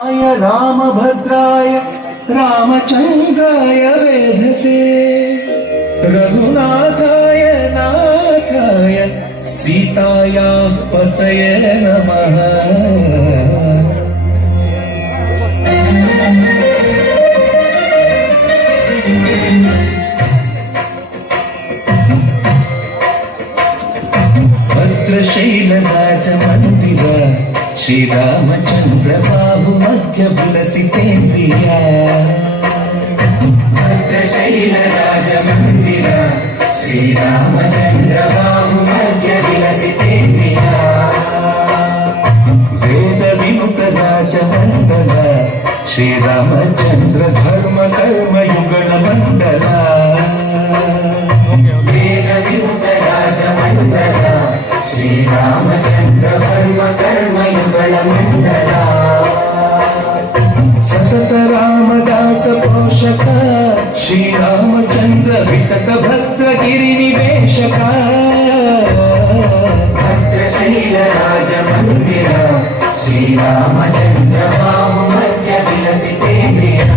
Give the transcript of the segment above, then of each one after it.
रामभद्राय रामचन्द्राय वेधसे रघुनाथाय नाथाय सीतायाः पतये नमः। भद्रशैलराजमन्दिर श्रीरामचन्द्र बाहु मध्य विलसितेन्द्रिया। भद्रशैलराजमन्दिर श्रीरामचन्द्र बाहु मध्य विलसितेन्द्रिया। वेद विमुक्त राजमण्डल श्रीरामचन्द्र धर्म कर्म युगल मण्डल। वेद विमुक्त राजमण्डल श्रीरामचन्द्र धर्म कर्म युगल मण्डल। सतत रामदास पोषक श्रीरामचन्द्र वितत भद्रगिरि निवेशक। भद्रशैलराजमन्दिर श्रीरामचन्द्र बाहु मध्य विलसितेन्द्रिया।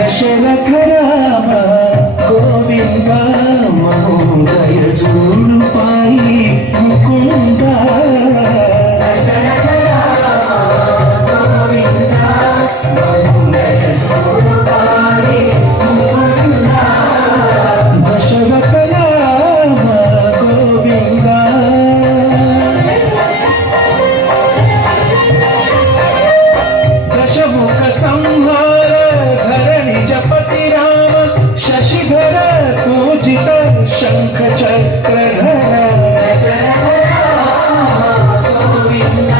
दशरथ राम गोविंद महोदय जूलुपाई मुकुंद। दशरथ राम गोविंद महोदय जूलुपाई मुकुंद। दशरथ राम गोविंद दशमुख संहार धरणि जपति राम शशिधर पूजित शंख चक्रधर। दशरथ राम गोविंद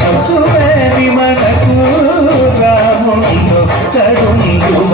कपुवे विमलकु रामुंडु करुंडु